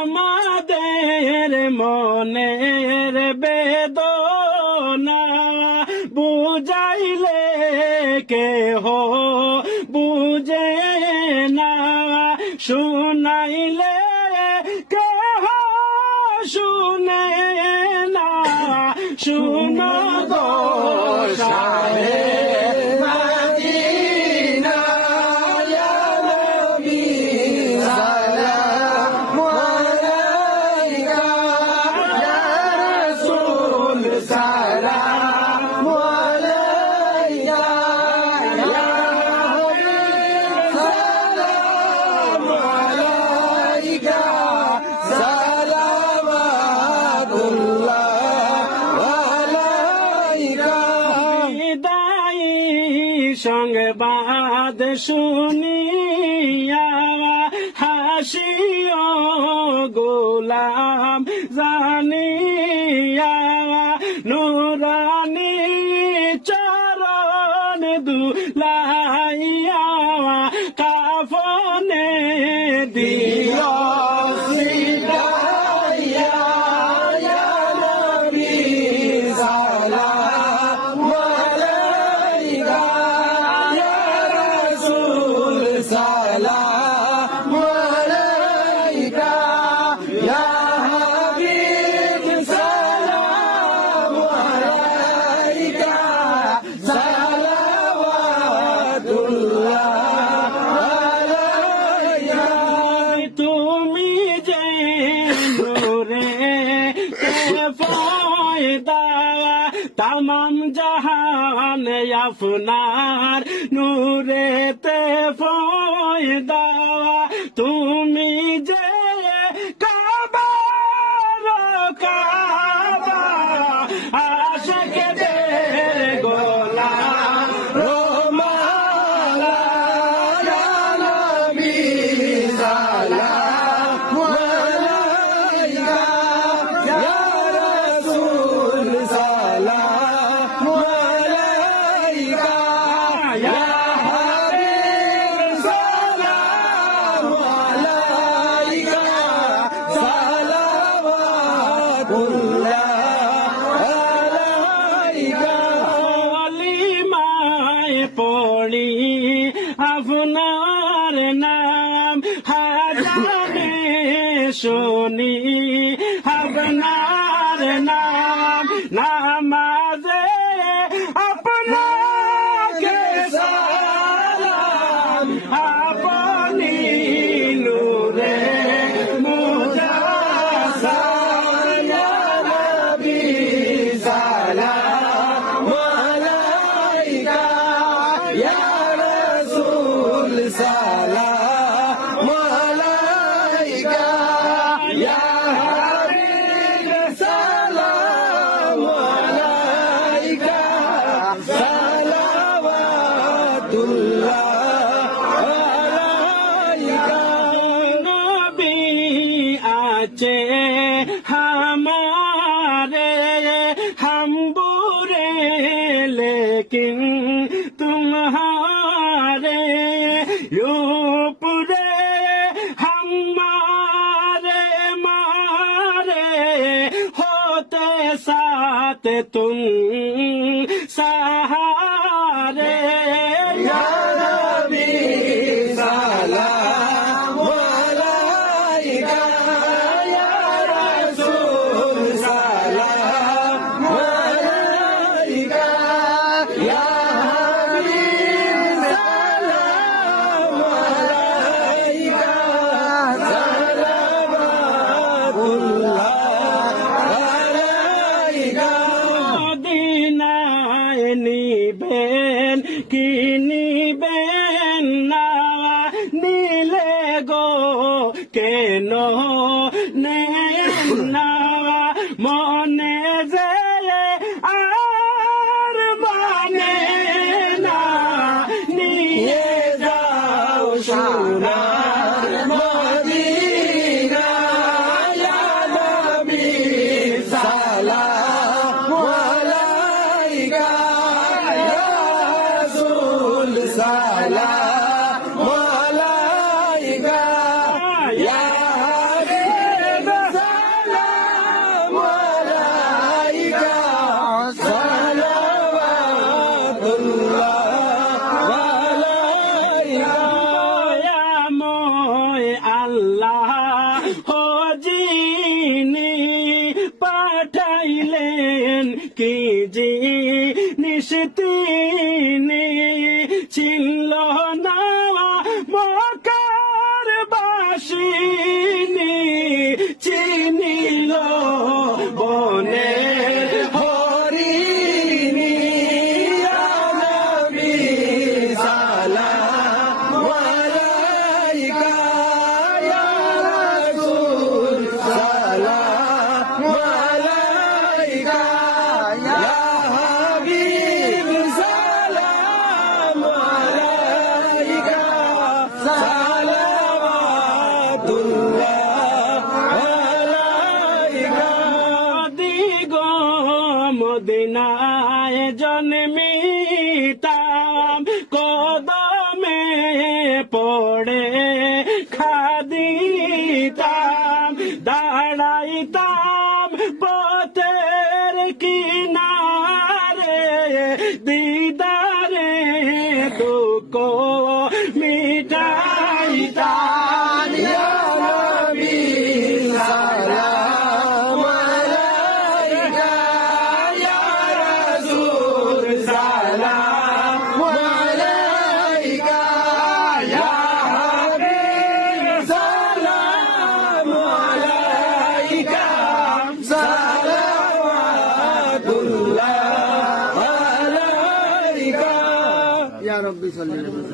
আমাদের মনের বেদনা বুঝাইলে কেহ বুঝে না, শুনাইলে কেহ শুনে না। শুনো গো শাহে মদিনা, ইয়া নবী সালাম আলাইকা, ইয়া রাসূল সালাম আলাইকা, ইয়া হাবিব সালাম আলাইকা, সালাওয়াতুল্লাহ আলাইকা। বিদায়ী সংবাদ শুনিয়া হাসিও গোলাম জানিয়া, নুরানি চরণ দুলাইয়া কাফনে দিও সিদাইয়া, ইয়া নবী সালাম আলাইকা, ইয়া রাসূল সালাম আলাইকা, ইয়া হাবিব সালাম আলাইকা, সালাওয়াতুল্লাহ আলাইকা। তুমি যে নূরে ফায়দা, তামাম জাহান আপনার নূরেতে ফায়দা। তুমি যে কাবার কাবা, আশিকদের গোলাম রোমালা, ইয়া নবী সালাম আলাইকা, ইয়া রাসূল সালাম আলাইকা, ইয়া হাবিব সালাম আলাইকা, সালাওয়াতুল্লাহ আলাইকা। কলিমায় পড়ি আপনার নাম, হাজারে শুনি আপনার নাম, নামাজে আপনাকে সালাম, আপনি নূরে মুজাসসাম, ইয়া নবী সালাম আলাইকা, ইয়া রাসূল সালাম আলাইকা, ইয়া হাবিব সালাম আলাইকা, সালাওয়াতুল্লাহ আলাইকা। নবী আছে हमारे हम बुरे लेकिन तुम्हारे, यूपरे हमारे मारे होते साथ तुम सहारे, या नबी सलाम अलैका, या रसूल सलाम अलैका, या हबीब सलाम अलैका, सलावतुल्लाह अलैका। মদিনায় নিবেন কি নিবেন না, নিলে গো কেন নেন না, মনে যে আর মানে না, নিয়ে যাও সোনার মদিনা, ইয়া নবী সালাম আলাইকা, ইয়া রাসূল সালাম আলাইকা, ইয়া আল্লাহ যিনি পাঠাইলেন কি জিনিস তিনি ছিল না মক্কার বাসিনী চিনিল বনের হরিণী ইয়া নবী সালাম আলাইকা ইয়া রাসূল সালাম আলাইকা ইয়া হাবিব সালাম আলাইকা সালাওয়াতুল্লাহ আলাইকা দিগো মদিনায় জন্মিতাম কদমে পড়ে খাদিতাম দাঁড়াইতাম পথের কিনারে দিদারে দুঃখ মিটাইতাম ইয়া নবী সালাম আলাইকা ইয়া রাসূল সালাম আলাইকা ইয়া হাবিব সালাম আলাইকা সালাওয়াতুল্লাহ আলাইকা ইয়া রাব্বি সাল্লি